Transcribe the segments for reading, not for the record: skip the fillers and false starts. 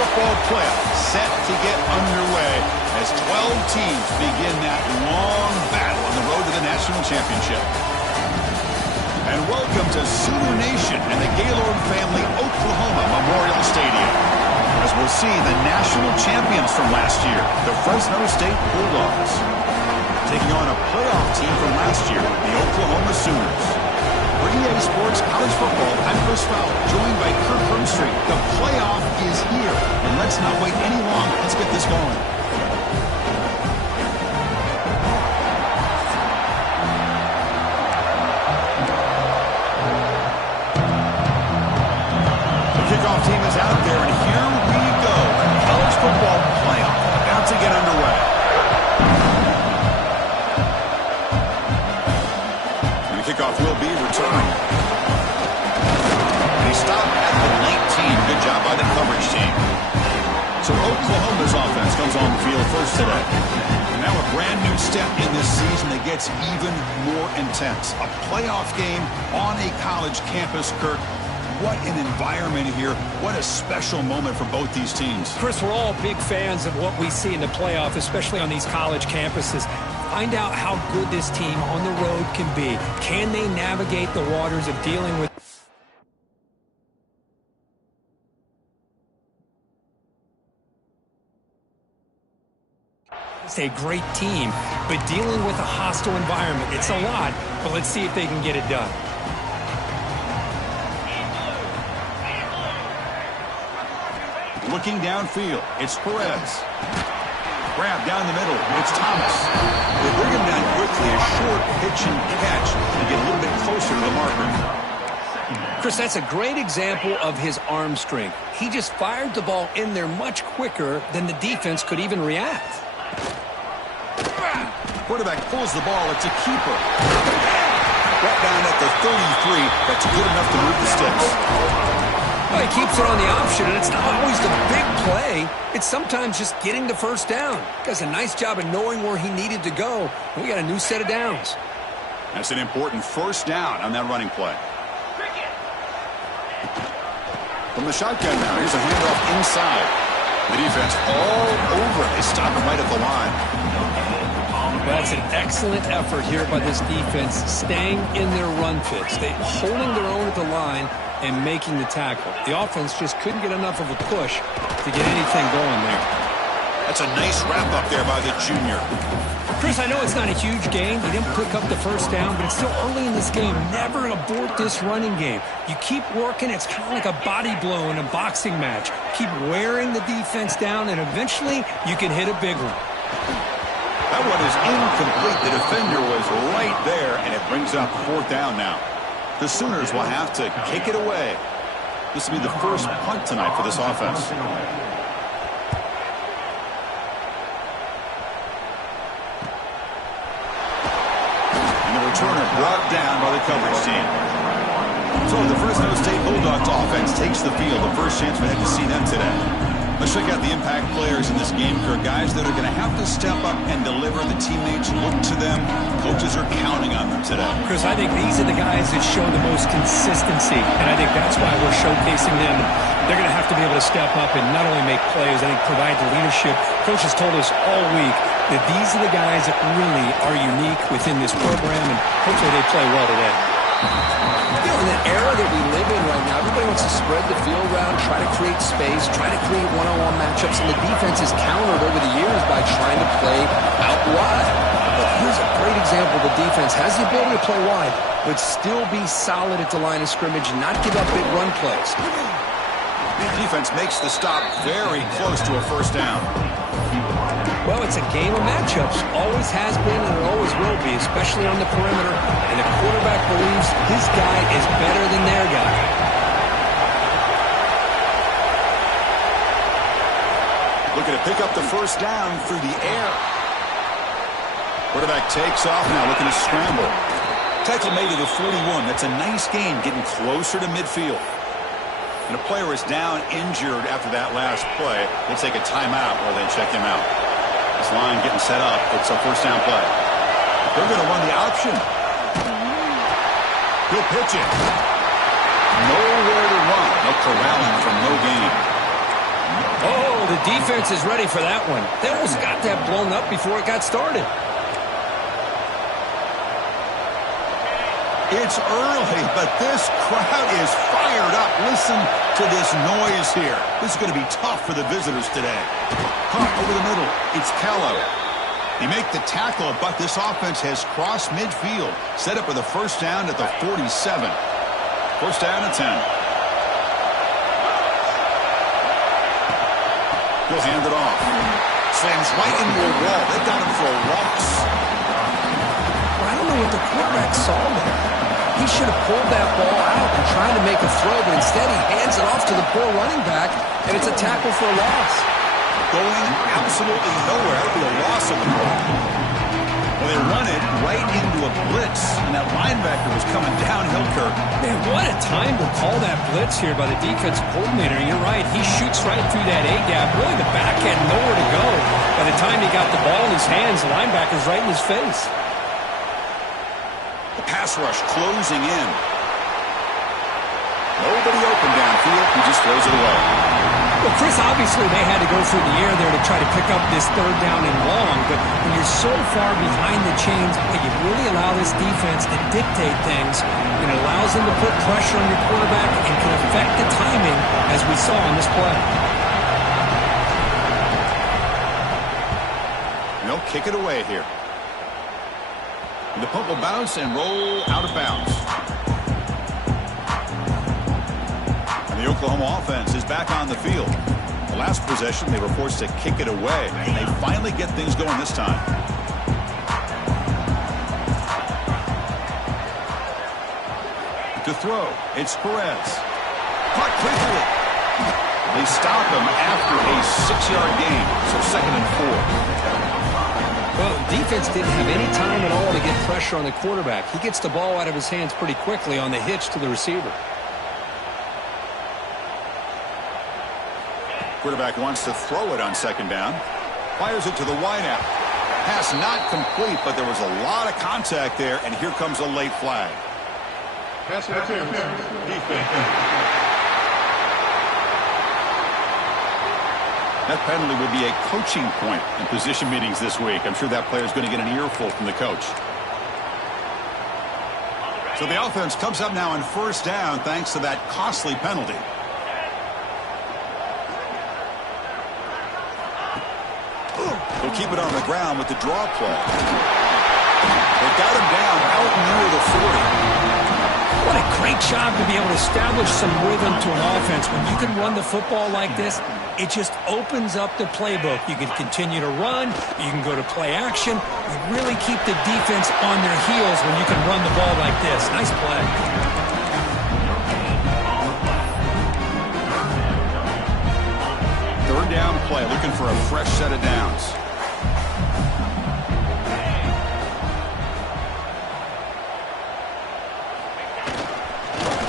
football playoff set to get underway as 12 teams begin that long battle on the road to the national championship. And welcome to Sooner Nation and the Gaylord Family Oklahoma Memorial Stadium, as we'll see the national champions from last year, the Fresno State Bulldogs, taking on a playoff team from last year, the Oklahoma Sooners. For EA Sports College Football, I'm Chris Fowler, joined by Kirk Hermstreet. The playoff is here, and let's not wait any longer. Let's get this going. The kickoff team is out there, and here we go. The college football playoff about to get underway. Kickoff will be returned. And he stopped at the 19. Good job by the coverage team. So Oklahoma's offense comes on the field first today. And now a brand new step in this season that gets even more intense. A playoff game on a college campus, Kirk. What an environment here. What a special moment for both these teams. Chris, we're all big fans of what we see in the playoff, especially on these college campuses. Find out how good this team on the road can be. Can they navigate the waters of dealing with a great team, but dealing with a hostile environment? It's a lot, but let's see if they can get it done. Looking downfield, it's Perez. Grab down the middle, it's Thomas. They bring him down quickly, a short pitch and catch, and get a little bit closer to the marker. Chris, that's a great example of his arm strength. He just fired the ball in there much quicker than the defense could even react. Quarterback pulls the ball, it's a keeper. Right down at the 33, that's good enough to move the sticks. Well, he keeps it on the option, and it's not always the big play. It's sometimes just getting the first down. Does a nice job of knowing where he needed to go. And we got a new set of downs. That's an important first down on that running play. From the shotgun now, here's a handoff inside. The defense all over. They stop him right at the line. That's an excellent effort here by this defense, staying in their run fits. They holding their own at the line and making the tackle. The offense just couldn't get enough of a push to get anything going there. That's a nice wrap up there by the junior. Chris, I know it's not a huge gain. He didn't pick up the first down, but it's still early in this game. Never abort this running game. You keep working. It's kind of like a body blow in a boxing match. Keep wearing the defense down, and eventually you can hit a big one. That one is incomplete. The defender was right there, and it brings up fourth down now. The Sooners will have to kick it away. This will be the first punt tonight for this offense. And the returner brought down by the coverage team. So the Fresno State Bulldogs offense takes the field. The first chance we had to see them today. Let's check out the impact players in this game, Kirk. Guys that are going to have to step up and deliver. The teammates look to them. Coaches are counting on them today. Chris, I think these are the guys that show the most consistency, and I think that's why we're showcasing them. They're going to have to be able to step up and not only make plays, I think provide the leadership. Coach has told us all week that these are the guys that really are unique within this program, and hopefully they play well today. You know, in the era that we live in right now, everybody wants to spread the field around, try to create space, try to create one-on-one matchups, and the defense is countered over the years by trying to play out wide. But here's a great example. The defense has the ability to play wide, but still be solid at the line of scrimmage and not give up big run plays. The defense makes the stop very close to a first down. Well, it's a game of matchups. Always has been and it always will be, especially on the perimeter. And the quarterback believes his guy is better than their guy. Looking to pick up the first down through the air. Quarterback takes off now, looking to scramble. Tackle made to the 41. That's a nice gain, getting closer to midfield. And a player is down injured after that last play. They take a timeout while they check him out. This line getting set up. It's a first down play. They're going to run the option. He'll pitch it. Nowhere to run. No corralling from no gain. Oh, the defense is ready for that one. They almost got that blown up before it got started. It's early, but this crowd is fired up. Listen to this noise here. This is going to be tough for the visitors today. Caught over the middle. It's Callow. They make the tackle, but this offense has crossed midfield. Set up for the first down at the 47. First down at 10. He'll hand it off. Slams right into a wall. They've got him for a loss. I don't know what the quarterback saw there. He should have pulled that ball out and tried to make a throw, but instead he hands it off to the poor running back, and it's a tackle for a loss. Going absolutely nowhere with a loss of the ball. Well, they run it right into a blitz, and that linebacker was coming downhill, Kirk. Man, what a time to call that blitz here by the defensive coordinator. You're right. He shoots right through that A-gap. Really, the back had nowhere to go. By the time he got the ball in his hands, the linebacker's right in his face. The pass rush closing in. Nobody open downfield. He just throws it away. Well, Chris, obviously they had to go through the air there to try to pick up this third down and long, but when you're so far behind the chains, you really allow this defense to dictate things, and it allows them to put pressure on your quarterback and can affect the timing, as we saw on this play. They'll kick it away here. And the punt will bounce and roll out of bounds. The Oklahoma offense is back on the field. The last possession, they were forced to kick it away, and they finally get things going this time. To throw, it's Perez. Caught quickly. They stop him after a 6-yard gain, so 2nd and 4. Well, defense didn't have any time at all to get pressure on the quarterback. He gets the ball out of his hands pretty quickly on the hitch to the receiver. Quarterback wants to throw it on 2nd down. Fires it to the wideout. Pass not complete, but there was a lot of contact there, and here comes a late flag. Pass interference. Defense. That penalty will be a coaching point in position meetings this week. I'm sure that player is going to get an earful from the coach. So the offense comes up now on 1st down thanks to that costly penalty. They'll keep it on the ground with the draw play. They got him down out near the 40. What a great job to be able to establish some rhythm to an offense. When you can run the football like this, it just opens up the playbook. You can continue to run. You can go to play action. You really keep the defense on their heels when you can run the ball like this. Nice play. Third down play, looking for a fresh set of downs.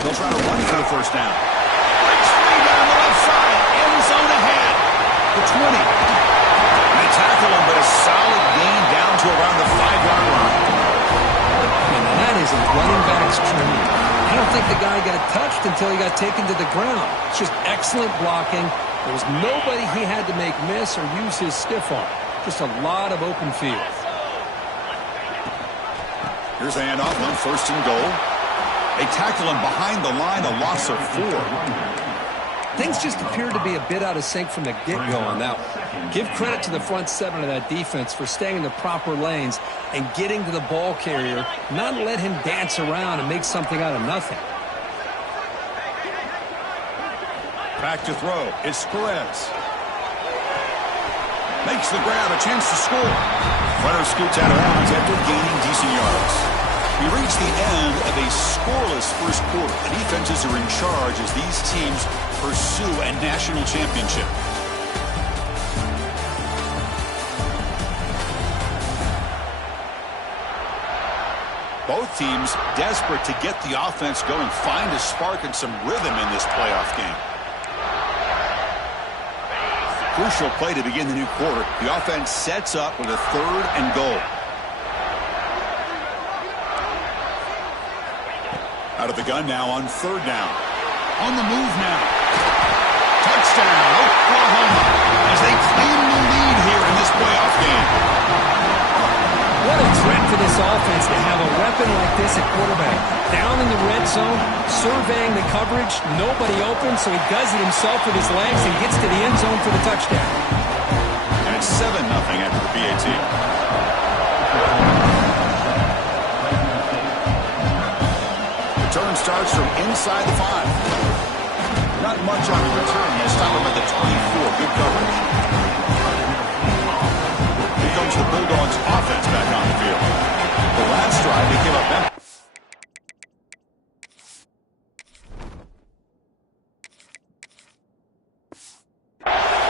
They'll try to run for the 1st down. Breaks free down the left side. End zone ahead. The 20. They tackle him, but a solid gain down to around the 5-yard line. And that is a running back's dream. I don't think the guy got touched until he got taken to the ground. It's just excellent blocking. There was nobody he had to make miss or use his stiff arm. Just a lot of open field. Here's the handoff on 1st and goal. They tackle him behind the line, a loss of 4. Things just appeared to be a bit out of sync from the get-go on that one. Give credit to the front 7 of that defense for staying in the proper lanes and getting to the ball carrier, not let him dance around and make something out of nothing. Back to throw. It's Perez. Makes the grab, a chance to score. Runner scoots out of bounds after gaining decent yards. We reach the end of a scoreless first quarter. The defenses are in charge as these teams pursue a national championship. Both teams desperate to get the offense going, find a spark and some rhythm in this playoff game. Crucial play to begin the new quarter. The offense sets up with a 3rd and goal. Out of the gun now on 3rd down. On the move now. Touchdown. touchdown, Oklahoma, as they claim the lead here in this playoff game. What a threat for this offense to have a weapon like this at quarterback. Down in the red zone, surveying the coverage, nobody open, so he does it himself with his legs and gets to the end zone for the touchdown. And it's 7-0 after the PAT. Return starts from inside the 5. Not much on the return. They'll stop him at the 24. Good coverage. Here comes the Bulldogs offense back on the field. The last drive, they came up empty.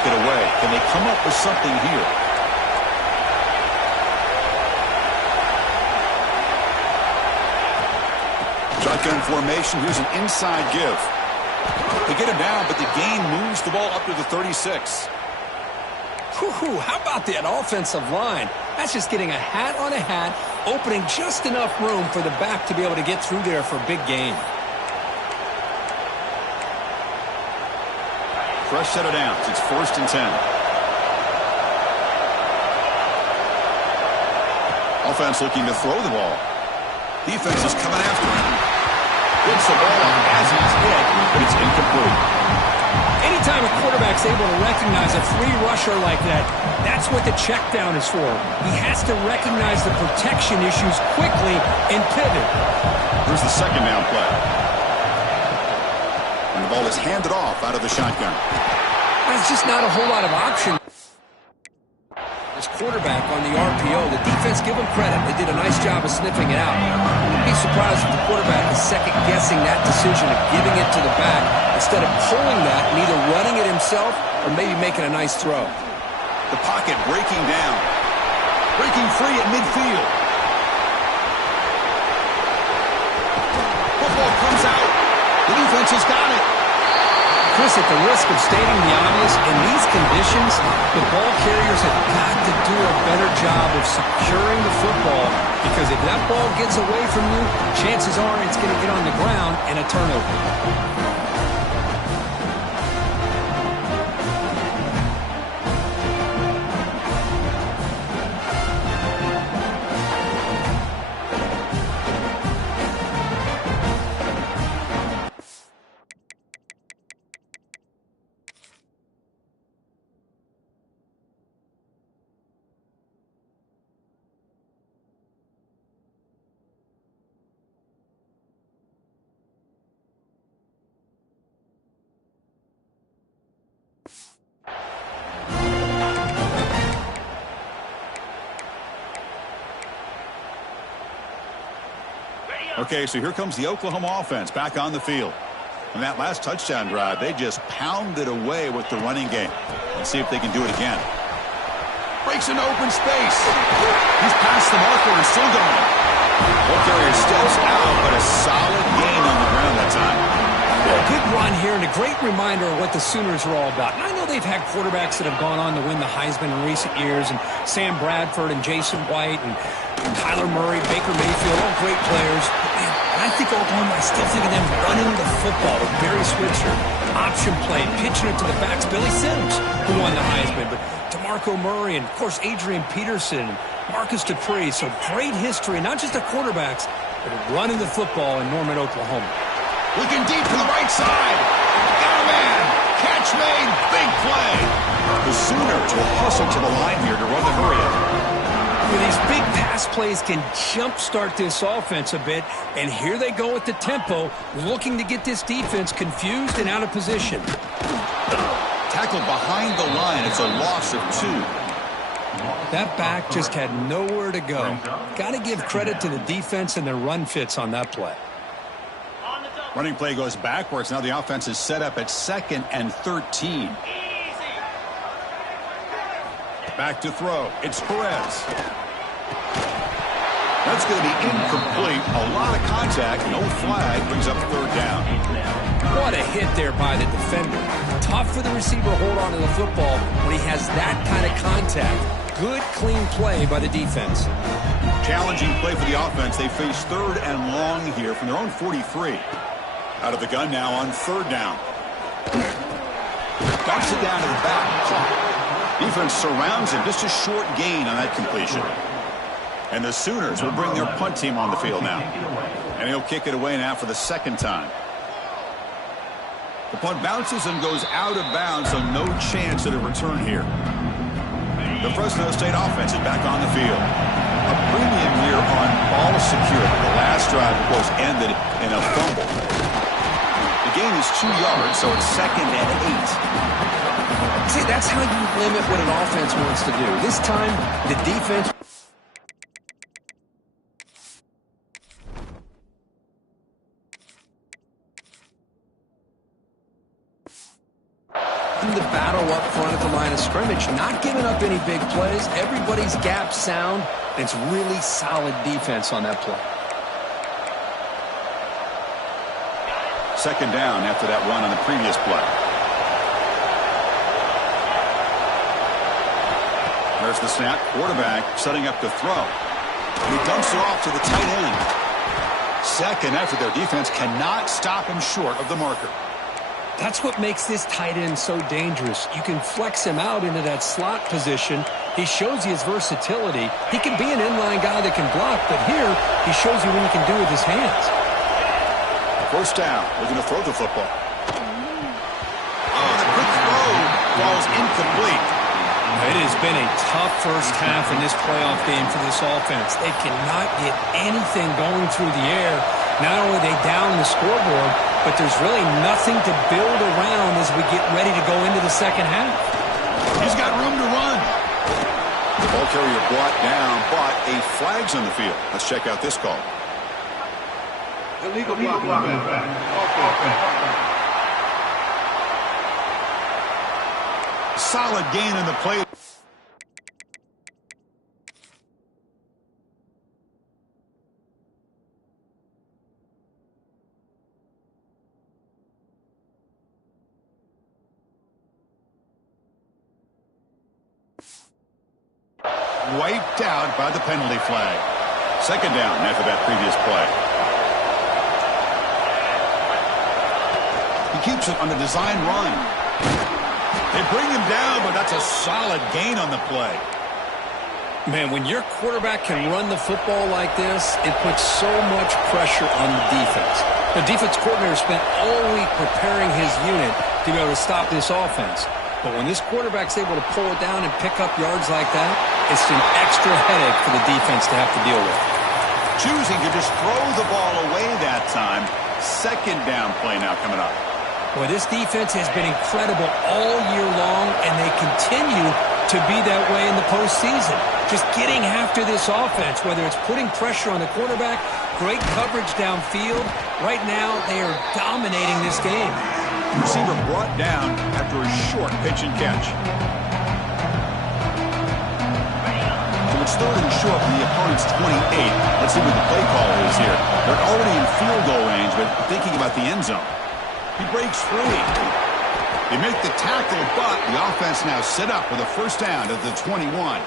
Get away. Can they come up with something here? Shotgun formation. Here's an inside give. They get him down, but the gain moves the ball up to the 36. Whew, how about that offensive line? That's just getting a hat on a hat, opening just enough room for the back to be able to get through there for a big gain. Fresh set of downs. It's 1st and 10. Offense looking to throw the ball. Defense is coming after him. Gets the ball off as he's hit, but it's incomplete. Anytime a quarterback's able to recognize a free rusher like that, that's what the check down is for. He has to recognize the protection issues quickly and pivot. Here's the 2nd down play. And the ball is handed off out of the shotgun. There's just not a whole lot of option. This quarterback on the RPO, the defense, give him credit. They did a nice job of sniffing it out. Wouldn't be surprised if the quarterback is second-guessing that decision of giving it to the back instead of pulling that and either running it himself or maybe making a nice throw. The pocket breaking down. Breaking free at midfield. Football comes out. The defense has got it. Chris, at the risk of stating the obvious, in these conditions, the ball carriers have got to do a better job of securing the football, because if that ball gets away from you, chances are it's going to get on the ground and a turnover. Okay, so here comes the Oklahoma offense back on the field. On that last touchdown drive, they just pounded away with the running game. Let's see if they can do it again. Breaks into open space. He's past the marker and still going. Ball carrier steps out, but a solid gain on the ground that time. A good run here and a great reminder of what the Sooners are all about. And I know they've had quarterbacks that have gone on to win the Heisman in recent years, and Sam Bradford and Jason White and Kyler Murray, Baker Mayfield, all great players. Man, I think Oklahoma, I still think of them running the football with Barry Switzer, option play, pitching it to the backs. Billy Sims, who won the Heisman, but DeMarco Murray and, of course, Adrian Peterson, Marcus Dupree. So great history, not just of quarterbacks, but of running the football in Norman, Oklahoma. Looking deep to the right side. Got a man. Catch made. Big play. The Sooners will hustle to the line here to run the hurry up. Well, these big pass plays can jumpstart this offense a bit, and here they go with the tempo, looking to get this defense confused and out of position. Tackled behind the line. It's a loss of 2. That back just had nowhere to go. Got to give credit to the defense and their run fits on that play. Running play goes backwards. Now the offense is set up at 2nd and 13. Back to throw. It's Perez. That's going to be incomplete. A lot of contact. No flag. Brings up 3rd down. What a hit there by the defender. Tough for the receiver to hold on to the football when he has that kind of contact. Good, clean play by the defense. Challenging play for the offense. They face 3rd and long here from their own 43. Out of the gun now on 3rd down. Dumps it down to the back. Caught. Defense surrounds him. Just a short gain on that completion. And the Sooners will bring their punt team on the field now. And he'll kick it away now for the second time. The punt bounces and goes out of bounds, so no chance at a return here. The Fresno State offense is back on the field. A premium here on ball security. The last drive, of course, ended in a fumble. The gain is 2 yards, so it's 2nd and 8. See, that's how you limit what an offense wants to do. This time, the defense... in the battle up front at the line of scrimmage, not giving up any big plays. Everybody's gap sound. It's really solid defense on that play. 2nd down after that run on the previous play. There's the snap. Quarterback setting up to throw. And he dumps it off to the tight end. 2nd after their defense cannot stop him short of the marker. That's what makes this tight end so dangerous. You can flex him out into that slot position. He shows you his versatility. He can be an inline guy that can block, but here he shows you what he can do with his hands. 1st down. Looking to throw the football. Oh, the quick throw falls incomplete. It has been a tough first half in this playoff game for this offense. They cannot get anything going through the air. Not only are they down the scoreboard, but there's really nothing to build around as we get ready to go into the second half. He's got room to run. The ball carrier brought down, but a flag's on the field. Let's check out this call. Illegal blocking. Solid gain in the play. Wiped out by the penalty flag. 2nd down after that previous play. He keeps it on the design run. They bring him down, but that's a solid gain on the play. Man, when your quarterback can run the football like this, it puts so much pressure on the defense. The defense coordinator spent all week preparing his unit to be able to stop this offense. But when this quarterback's able to pull it down and pick up yards like that, it's an extra headache for the defense to have to deal with. Choosing to just throw the ball away that time. 2nd down play now coming up. Boy, this defense has been incredible all year long, and they continue to be that way in the postseason. Just getting after this offense, whether it's putting pressure on the quarterback, great coverage downfield. Right now, they are dominating this game. Receiver brought down after a short pitch and catch. So it's 3rd and short from the opponent's 28. Let's see what the play call is here. They're already in field goal range, but thinking about the end zone. He breaks free. They make the tackle, but the offense now set up with a 1st down at the 21.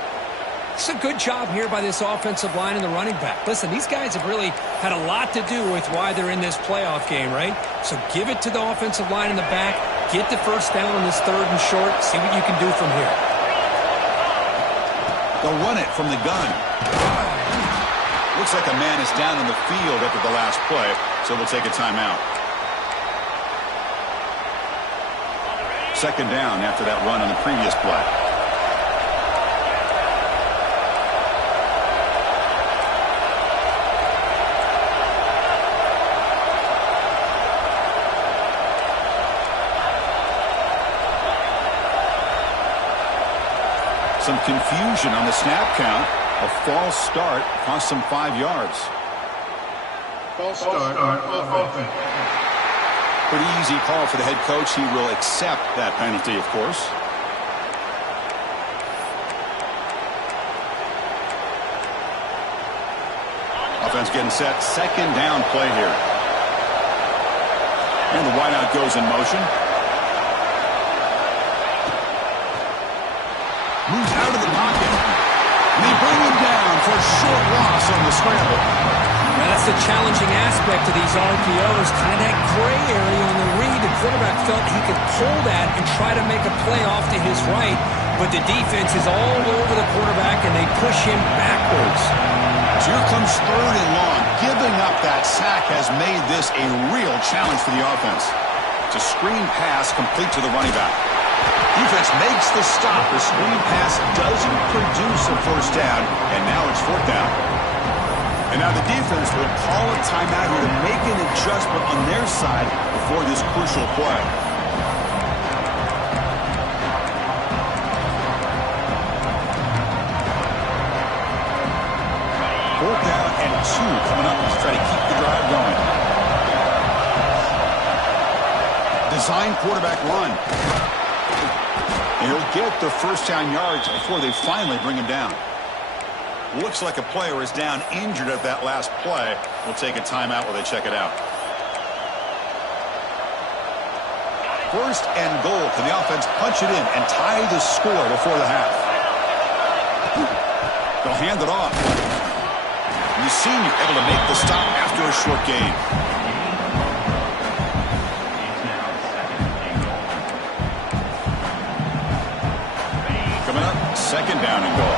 It's a good job here by this offensive line and the running back. Listen, these guys have really had a lot to do with why they're in this playoff game, right? So give it to the offensive line in the back. Get the 1st down on this 3rd and short. See what you can do from here. They'll run it from the gun. Looks like a man is down in the field after the last play, so we'll take a timeout. 2nd down after that run on the previous play. Some confusion on the snap count. A false start cost them 5 yards. False start offense. Pretty easy call for the head coach. He will accept that penalty, of course. Offense getting set. 2nd down play here. And the wideout goes in motion. Moves out of the pocket. And they bring him down for a short loss on the scramble. Now, that's the challenging aspect of these RPOs, kind of that gray area on the read. The quarterback felt he could pull that and try to make a play off to his right, but the defense is all over the quarterback, and they push him backwards. So here comes 3rd and long. Giving up that sack has made this a real challenge for the offense. It's a screen pass complete to the running back. Defense makes the stop. The screen pass doesn't produce a first down, and now it's 4th down. And now the defense will call a timeout here to make an adjustment on their side before this crucial play. Fourth down and 2 coming up to try to keep the drive going. Design quarterback run. And he'll get the first down yards before they finally bring him down. Looks like a player is down injured at that last play. We'll take a timeout while they check it out. 1st and goal. Can the offense punch it in and tie the score before the half? They'll hand it off. And the senior able to make the stop after a short gain. Coming up, 2nd down and goal.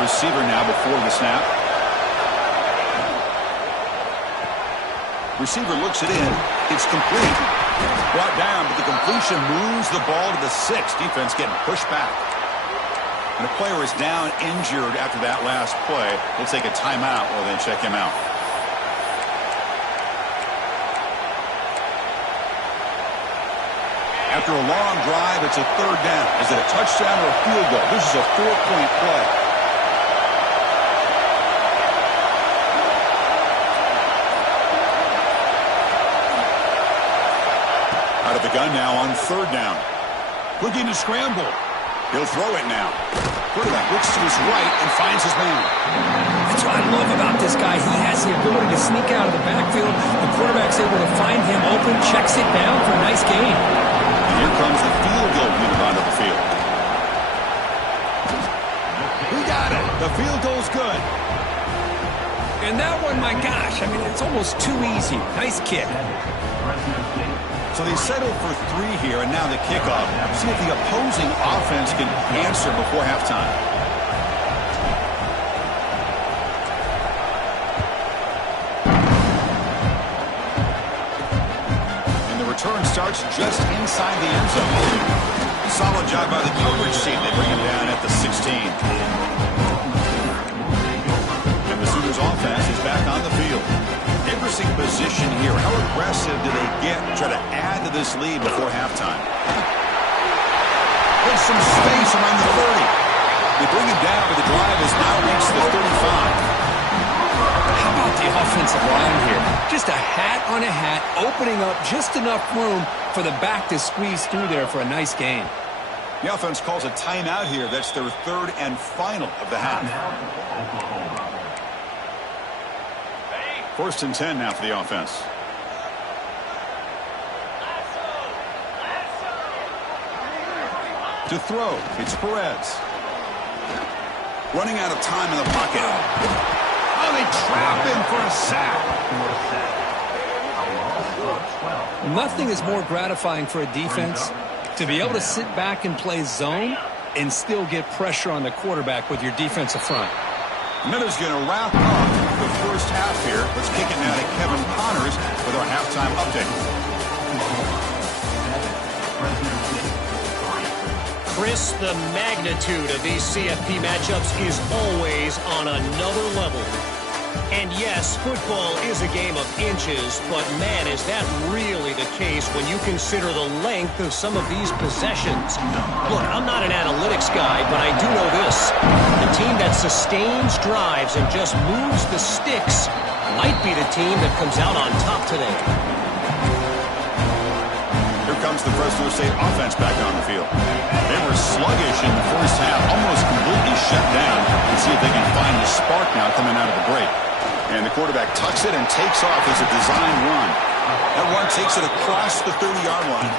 Receiver now before the snap. Receiver looks it in. It's complete. Brought down, but the completion moves the ball to the 6. Defense getting pushed back. And a player is down injured after that last play. We'll take a timeout while they check him out. After a long drive, it's a 3rd down. Is it a touchdown or a field goal? This is a 4-point play. Out of the gun now on 3rd down. Looking to scramble. He'll throw it now. Quarterback looks to his right and finds his man. That's what I love about this guy. He has the ability to sneak out of the backfield. The quarterback's able to find him open, checks it down for a nice gain. And here comes the field goal unit onto the field. He got it. The field goal's good. And that one, my gosh, I mean, it's almost too easy. Nice kick. So they settle for 3 here, and now the kickoff. See if the opposing offense can answer before halftime. And the return starts just inside the end zone. Solid job by the coverage team. They bring him down at the 16. And the Sooners offense is back on the field. Interesting position here. How aggressive do they get to try to add to this lead before halftime? There's some space around the 30. They bring it down, but the drive has now reached the 35. How about the offensive line here? Just a hat on a hat, opening up just enough room for the back to squeeze through there for a nice gain. The offense calls a timeout here. That's their 3rd and final of the half. 1st and 10 now for the offense. To throw, it's Perez. Running out of time in the pocket. Oh, they trap him for a sack. Nothing is more gratifying for a defense to be able to sit back and play zone and still get pressure on the quarterback with your defensive front. Miller's going to wrap up the first half here. Let's kick it now to Kevin Connors with our halftime update. Chris, the magnitude of these CFP matchups is always on another level. And yes, football is a game of inches, but man, is that really the case when you consider the length of some of these possessions. Look, I'm not an analytics guy, but I do know this. The team that sustains drives and just moves the sticks might be the team that comes out on top today. Here comes the Fresno State offense back on the field. They were sluggish in the first half, almost completely shut down. Let's see if they can find the spark now coming out of the break. And the quarterback tucks it and takes off as a design run. That run takes it across the 30-yard line.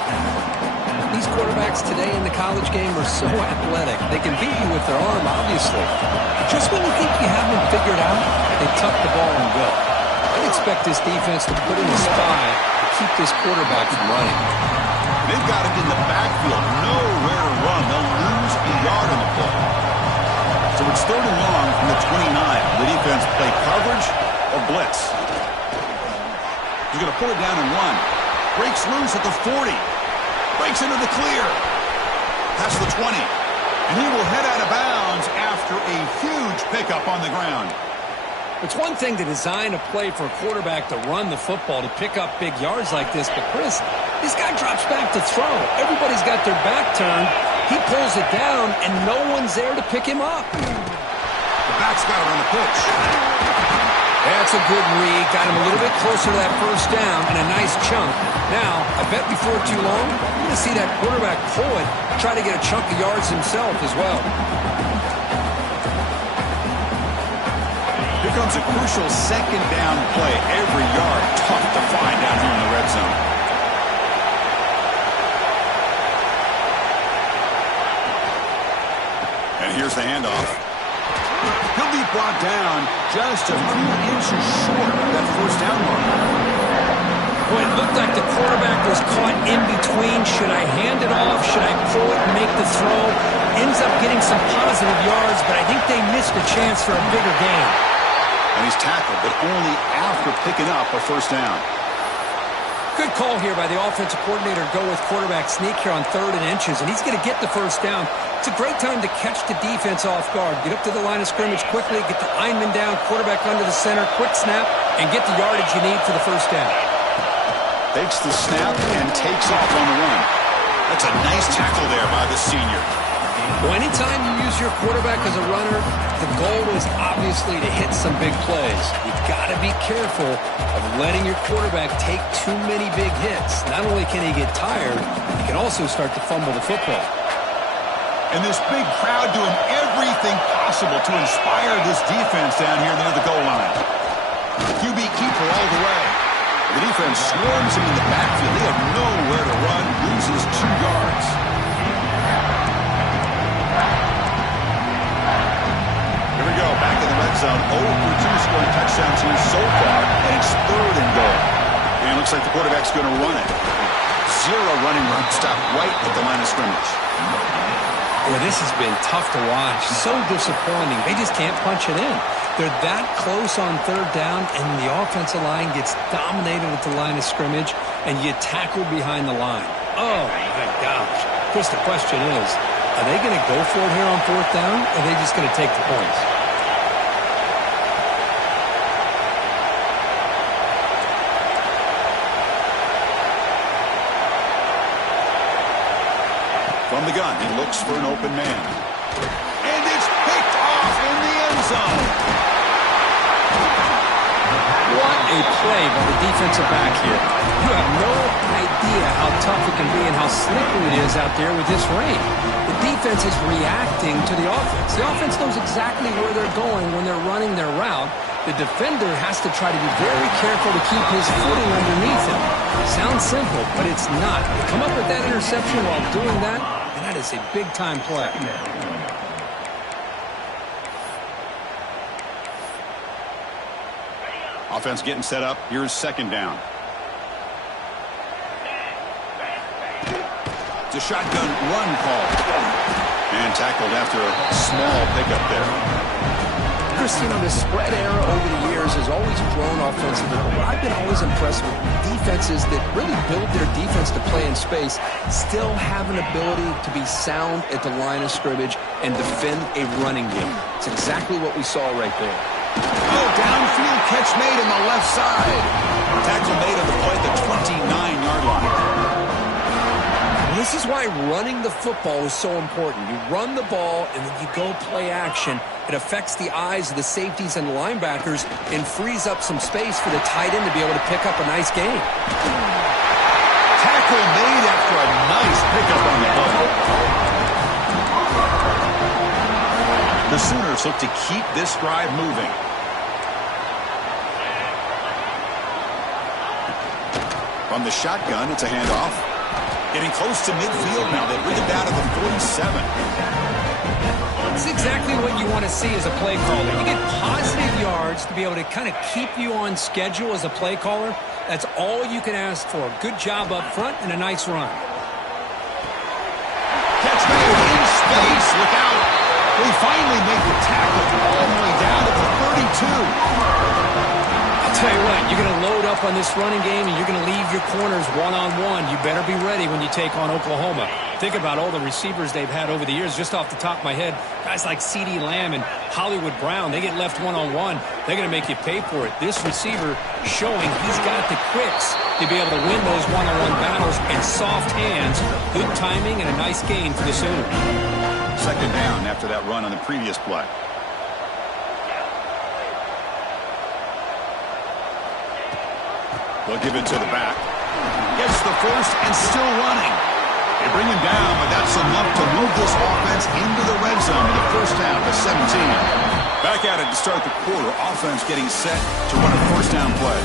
These quarterbacks today in the college game are so athletic. They can beat you with their arm, obviously. Just when you think you have them figured out, they tuck the ball and go. I'd expect this defense to put in a spy to keep this quarterback from running. They've got him in the backfield, nowhere to run. They'll lose a yard on the play. So it's 3rd and long from the 29. The defense play coverage or blitz. He's going to pull it down and run. Breaks loose at the 40. Breaks into the clear. Past the 20. And he will head out of bounds after a huge pickup on the ground. It's one thing to design a play for a quarterback to run the football, to pick up big yards like this, but Chris, this guy drops back to throw. Everybody's got their back turned. He pulls it down, and no one's there to pick him up. The back's got it on the pitch. That's a good read. Got him a little bit closer to that first down and a nice chunk. Now, I bet before too long, you're going to see that quarterback pull it, try to get a chunk of yards himself as well. Here comes a crucial 2nd down play. Every yard tough to find down here in the red zone. And here's the handoff. He'll be brought down just a few inches short of that first down mark. Well, it looked like the quarterback was caught in between. Should I hand it off? Should I pull it and make the throw? Ends up getting some positive yards, but I think they missed a chance for a bigger gain. And he's tackled, but only after picking up a first down. Good call here by the offensive coordinator to go with quarterback sneak here on 3rd and inches, and he's going to get the first down. It's a great time to catch the defense off guard. Get up to the line of scrimmage quickly, get the lineman down, quarterback under the center, quick snap, and get the yardage you need for the first down. Takes the snap and takes off on the run. That's a nice tackle there by the senior. Well, anytime you use your quarterback as a runner, the goal is obviously to hit some big plays. You've got to be careful of letting your quarterback take too many big hits. Not only can he get tired, he can also start to fumble the football. And this big crowd doing everything possible to inspire this defense down here near the goal line. QB keeper all the way. The defense swarms him in the backfield. They have nowhere to run, loses 2 yards. Here we go, back in the red zone. 0 for 2 scoring touchdowns here so far, and it's 3rd and goal. And it looks like the quarterback's going to run it. 0 running room, stop right at the line of scrimmage. Well, this has been tough to watch. So disappointing. They just can't punch it in. They're that close on 3rd down, and the offensive line gets dominated at the line of scrimmage, and you tackle behind the line. Oh, my gosh. Chris, the question is, are they going to go for it here on 4th down, or are they just going to take the points? From the gun, he looks for an open man. And it's picked off in the end zone. What a play by the defensive back here. You have no idea how tough it can be and how slippery it is out there with this rain. The defense is reacting to the offense. The offense knows exactly where they're going when they're running their route. The defender has to try to be very careful to keep his footing underneath him. Sounds simple, but it's not. To come up with that interception while doing that, and that is a big-time play. Offense getting set up. Here's 2nd down. It's a shotgun run call. And tackled after a small pickup there. Chris, you know, the spread era over the years has always grown offensively, but I've been always impressed with defenses that really build their defense to play in space, still have an ability to be sound at the line of scrimmage and defend a running game. It's exactly what we saw right there. Oh, downfield catch made on the left side. Tackle made on the play at the 29-yard line. This is why running the football is so important. You run the ball, and then you go play action. It affects the eyes of the safeties and the linebackers and frees up some space for the tight end to be able to pick up a nice gain. Tackle made after a nice pickup on the ball. The Sooners look to keep this drive moving. From the shotgun, it's a handoff. Getting close to midfield now. They bring it down to the 47. It's exactly what you want to see as a play caller. You get positive yards to be able to kind of keep you on schedule as a play caller. That's all you can ask for. Good job up front and a nice run. Catch made in space. Look out. We finally make the tackle all the way down to the 32. I'll tell you what, you're going to load up on this running game and you're going to leave your corners one-on-one. You better be ready when you take on Oklahoma. Think about all the receivers they've had over the years. Just off the top of my head, guys like CeeDee Lamb and Hollywood Brown, they get left one-on-one. They're going to make you pay for it. This receiver showing he's got the quicks to be able to win those one-on-one battles in soft hands. Good timing and a nice gain for the Sooners. Second down after that run on the previous play. They'll give it to the back. Gets the first and still running. They bring him down, but that's enough to move this offense into the red zone in the first half of 17. Back at it to start the quarter. Offense getting set to run a first down play.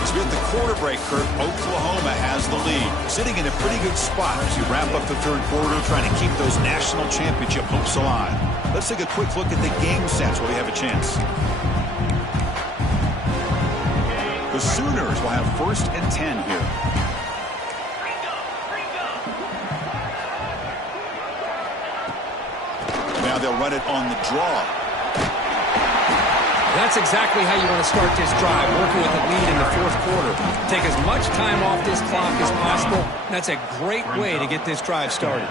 As we hit the quarter break, Kurt, Oklahoma has the lead. Sitting in a pretty good spot as you wrap up the third quarter, trying to keep those national championship hopes alive. Let's take a quick look at the game sense while we have a chance. The Sooners will have 1st and 10 here. Now they'll run it on the draw. That's exactly how you want to start this drive, working with the lead in the fourth quarter. Take as much time off this clock as possible. That's a great way to get this drive started.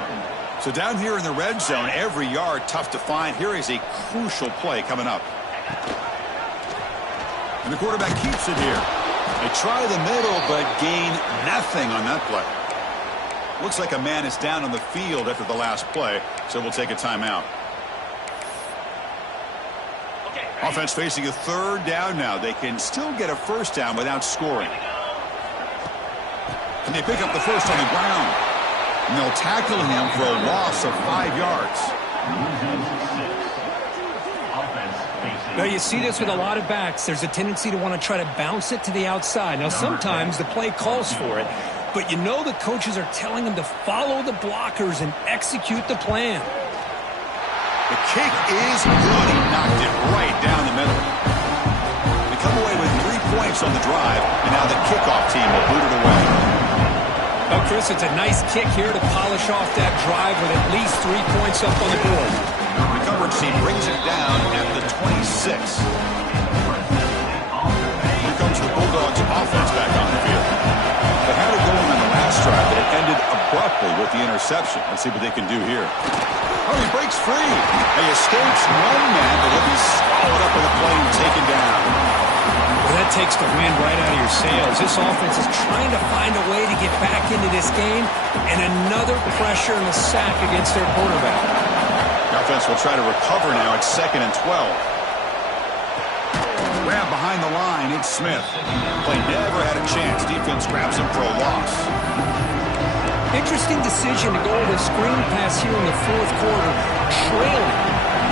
So down here in the red zone, every yard tough to find. Here is a crucial play coming up. And the quarterback keeps it here. They try the middle, but gain nothing on that play. Looks like a man is down on the field after the last play, so we'll take a timeout. Offense facing a third down now. They can still get a first down without scoring. And they pick up the first on the ground. And they'll tackle him for a loss of 5 yards. Now, you see this with a lot of backs. There's a tendency to want to try to bounce it to the outside. Now, sometimes the play calls for it, but you know the coaches are telling them to follow the blockers and execute the plan. The kick is good. He knocked it right down the middle. They come away with 3 points on the drive, and now the kickoff team will boot it away. Well, Chris, it's a nice kick here to polish off that drive with at least 3 points up on the board. The coverage team brings it down at the 26. Here comes the Bulldogs offense back on the field. They had it going on the last drive, but it ended abruptly with the interception. Let's see what they can do here. Oh, he breaks free. He escapes one man, but he'll be swallowed up in the plane, taken down. Well, that takes the wind right out of your sails. This offense is trying to find a way to get back into this game, and another pressure and a sack against their quarterback. The offense will try to recover now. It's 2nd and 12. Grab behind the line. It's Smith. Play never had a chance. Defense grabs him for a loss. Interesting decision to go with a screen pass here in the fourth quarter, trailing.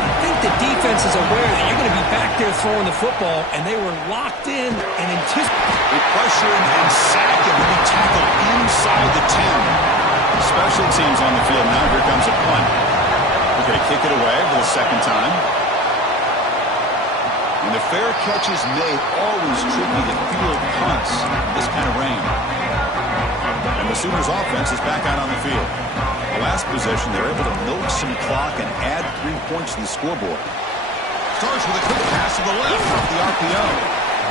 I think the defense is aware that you're going to be back there throwing the football, and they were locked in and anticipating. They pressure him and sack him, and he tackled inside the 10. Special teams on the field now. Here comes a punt. They're going to kick it away for the second time. And the fair catches made, always tricky to field punts in this kind of rain. And the Sooners offense is back out on the field. The last possession, they're able to milk some clock and add 3 points to the scoreboard. Starts with a quick pass to the left off the RPO.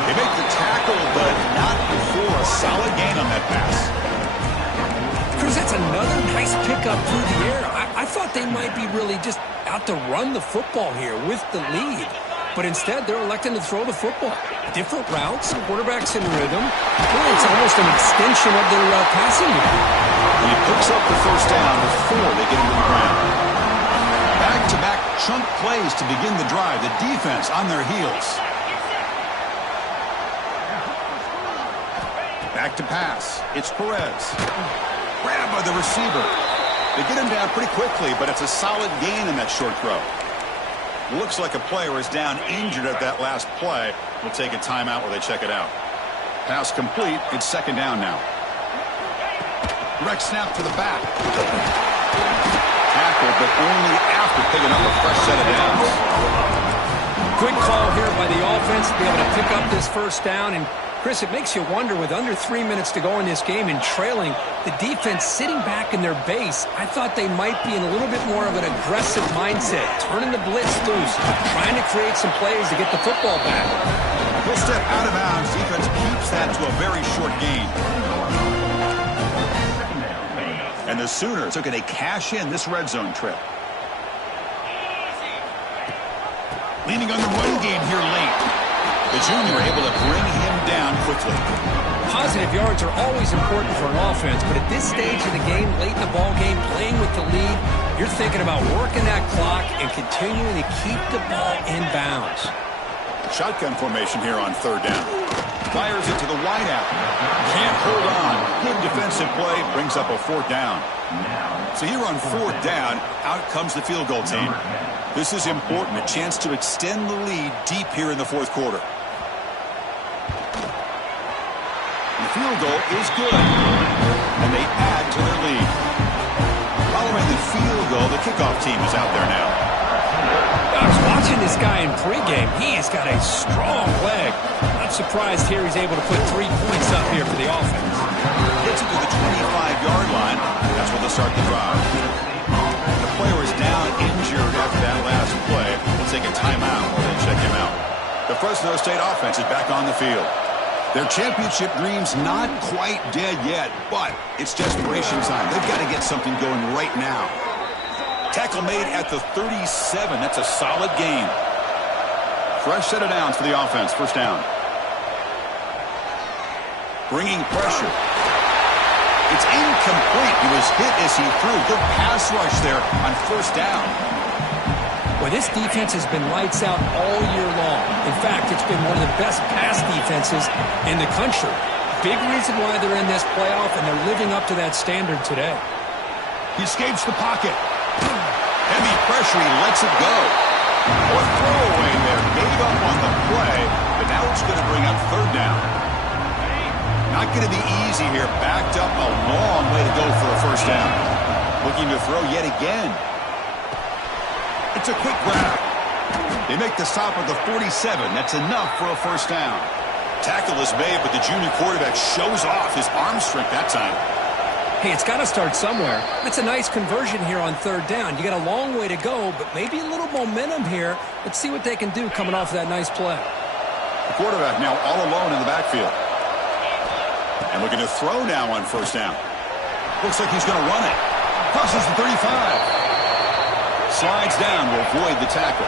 They make the tackle, but not before a solid gain on that pass. Chris, that's another nice pickup through the air. I thought they might be really just out to run the football here with the lead. But instead, they're electing to throw the football. Different routes, quarterbacks in rhythm. Well, it's almost an extension of their passing game. He picks up the first down before they get him to the ground. Back-to-back chunk plays to begin the drive. The defense on their heels. Back to pass. It's Perez. Grabbed by the receiver. They get him down pretty quickly, but it's a solid gain in that short throw. Looks like a player is down injured at that last play. We'll take a timeout while they check it out. Pass complete. It's 2nd down now. Direct snap to the back. Tackle, but only after picking up a fresh set of downs. Good call here by the offense to be able to pick up this first down. And, Chris, it makes you wonder, with under 3 minutes to go in this game and trailing, the defense sitting back in their base, I thought they might be in a little bit more of an aggressive mindset, turning the blitz loose, trying to create some plays to get the football back. He'll step out of bounds. Defense keeps that to a very short gain. And the Sooners looking to cash in this red zone trip. Leaning on the run game here late. The junior able to bring him down quickly. Positive yards are always important for an offense, but at this stage of the game, late in the ball game, playing with the lead, you're thinking about working that clock and continuing to keep the ball in bounds. Shotgun formation here on third down. Fires it to the wideout. Can't hold on. Good defensive play. Brings up a fourth down. So here on fourth down, out comes the field goal team. This is important. A chance to extend the lead deep here in the fourth quarter. The field goal is good. And they add to their lead. Following the field goal, the kickoff team is out there now. I was watching this guy in pregame. He has got a strong leg. Not surprised here he's able to put 3 points up here for the offense. Gets it to the 25-yard line. That's where they'll start the drive. The player is down injured after that last play. We'll take a timeout while they check him out. The Fresno State offense is back on the field. Their championship dreams not quite dead yet, but it's desperation time. They've got to get something going right now. Tackle made at the 37. That's a solid gain. Fresh set of downs for the offense. First down. Bringing pressure. It's incomplete. He was hit as he threw. Good pass rush there on first down. Well, this defense has been lights out all year long. In fact, it's been one of the best pass defenses in the country. Big reason why they're in this playoff, and they're living up to that standard today. He escapes the pocket. Heavy pressure. He lets it go. A throwaway there. Gave up on the play, but now it's going to bring up third down. Not going to be easy here. Backed up a long way to go for a first down. Looking to throw yet again. It's a quick grab. They make the stop at the 47. That's enough for a first down. Tackle is made, but the junior quarterback shows off his arm strength that time. Hey, it's got to start somewhere. That's a nice conversion here on third down. You got a long way to go, but maybe a little momentum here. Let's see what they can do coming off of that nice play. The quarterback now all alone in the backfield. And looking to throw now on first down. Looks like he's going to run it. Crosses the 35. Slides down to avoid the tackle.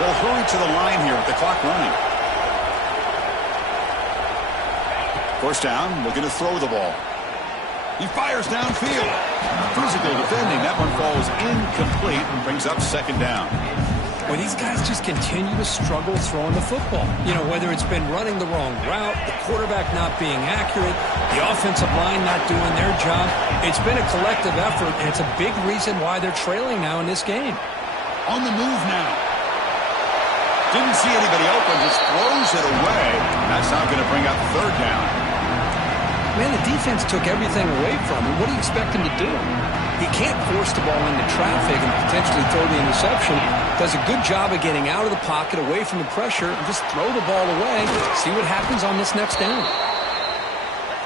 They'll hurry to the line here with the clock running. First down, looking to throw the ball. He fires downfield. Physical defending. That one falls incomplete and brings up second down. Well, these guys just continue to struggle throwing the football. You know, whether it's been running the wrong route, the quarterback not being accurate, the offensive line not doing their job. It's been a collective effort, and it's a big reason why they're trailing now in this game. On the move now. Didn't see anybody open, just throws it away. That's not going to bring up third down. Man, the defense took everything away from him. What do you expect him to do? He can't force the ball into traffic and potentially throw the interception. Does a good job of getting out of the pocket, away from the pressure, and just throw the ball away. See what happens on this next down.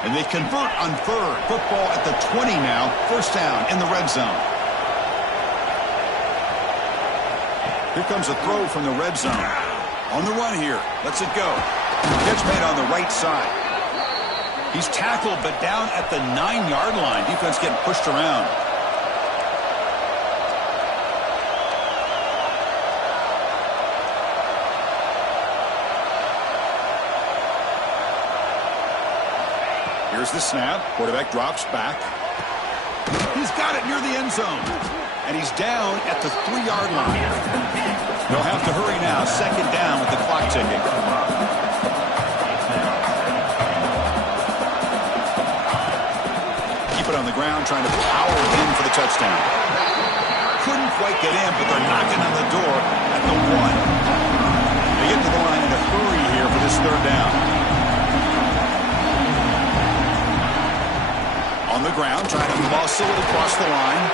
And they convert on third. Football at the 20 now. First down in the red zone. Here comes a throw from the red zone. On the run here. Lets it go. Catch made on the right side. He's tackled, but down at the 9-yard line. Defense getting pushed around. Here's the snap. Quarterback drops back. He's got it near the end zone. And he's down at the 3-yard line. They'll have to hurry now. Second down with the clock ticking. Keep it on the ground, trying to power in for the touchdown. Couldn't quite get in, but they're knocking on the door at the 1. They get to the line in a hurry here for this third down. On the ground, trying to wrestle it across the line.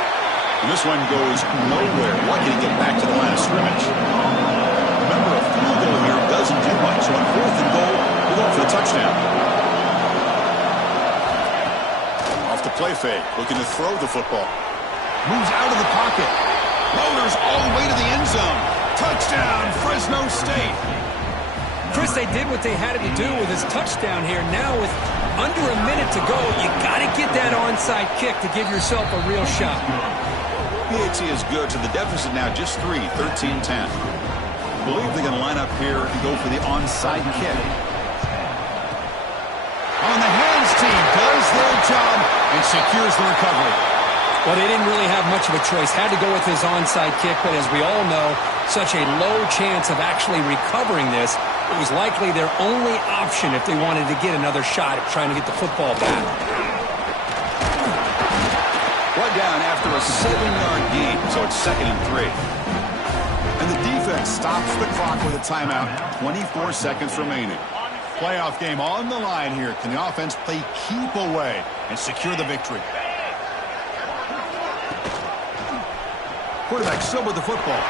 And this one goes nowhere. Lucky to get back to the line of scrimmage. Remember, a field goal here doesn't do much. So on 4th and goal, we're going for the touchdown. Off the play fake, looking to throw the football. Moves out of the pocket. Motors all the way to the end zone. Touchdown, Fresno State. Chris, they did what they had to do with his touchdown here. Now with under a minute to go, you got to get that onside kick to give yourself a real shot. PAT is good, so the deficit now just 3, 13-10. Believe they're going to line up here and go for the onside kick. On the hands team does their job and secures the recovery. Well, they didn't really have much of a choice. Had to go with his onside kick, but as we all know, such a low chance of actually recovering this. It was likely their only option if they wanted to get another shot at trying to get the football back. Brought down after a 7-yard gain, so it's 2nd and 3. And the defense stops the clock with a timeout. 24 seconds remaining. Playoff game on the line here. Can the offense play keep away and secure the victory? Quarterback still with the football.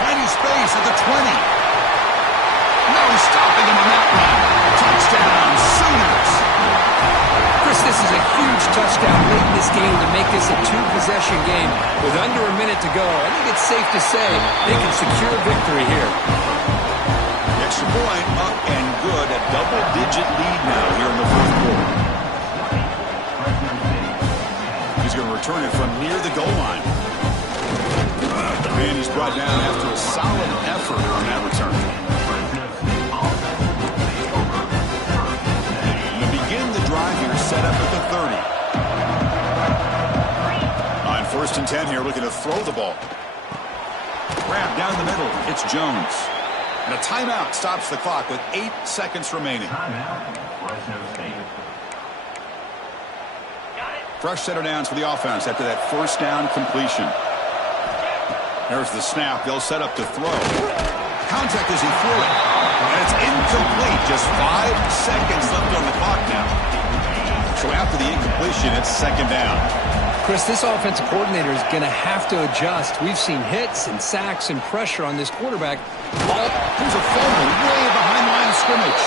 Finding space at the 20. No stopping him on that run. Touchdown, Sooners. Chris, this is a huge touchdown late in this game to make this a 2-possession game with under a minute to go. I think it's safe to say they can secure victory here. The extra point up and good. A double-digit lead now here in the 4th quarter. He's going to return it from near the goal line. And he's brought down after a solid effort on that return. To begin the drive here, set up at the 30. On 1st and 10 here, looking to throw the ball. Grab down the middle. It's Jones. And a timeout stops the clock with 8 seconds remaining. Fresh set of downs for the offense after that 1st down completion. There's the snap. They'll set up to throw. Contact as he threw it. And it's incomplete. Just 5 seconds left on the clock now. So after the incompletion, it's 2nd down. Chris, this offensive coordinator is going to have to adjust. We've seen hits and sacks and pressure on this quarterback. Here's a fumble way behind the line of scrimmage.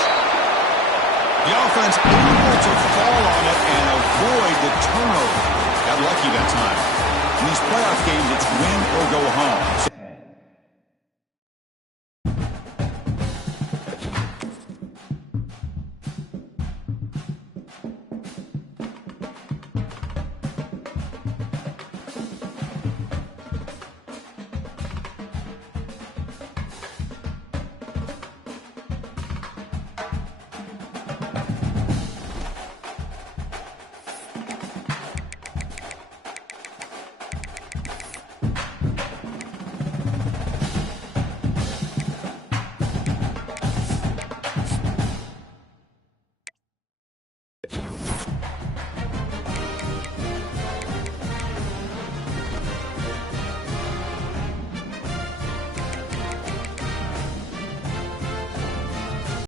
The offense able to fall on it and avoid the turnover. Got lucky that time. In these playoff games, it's win or go home.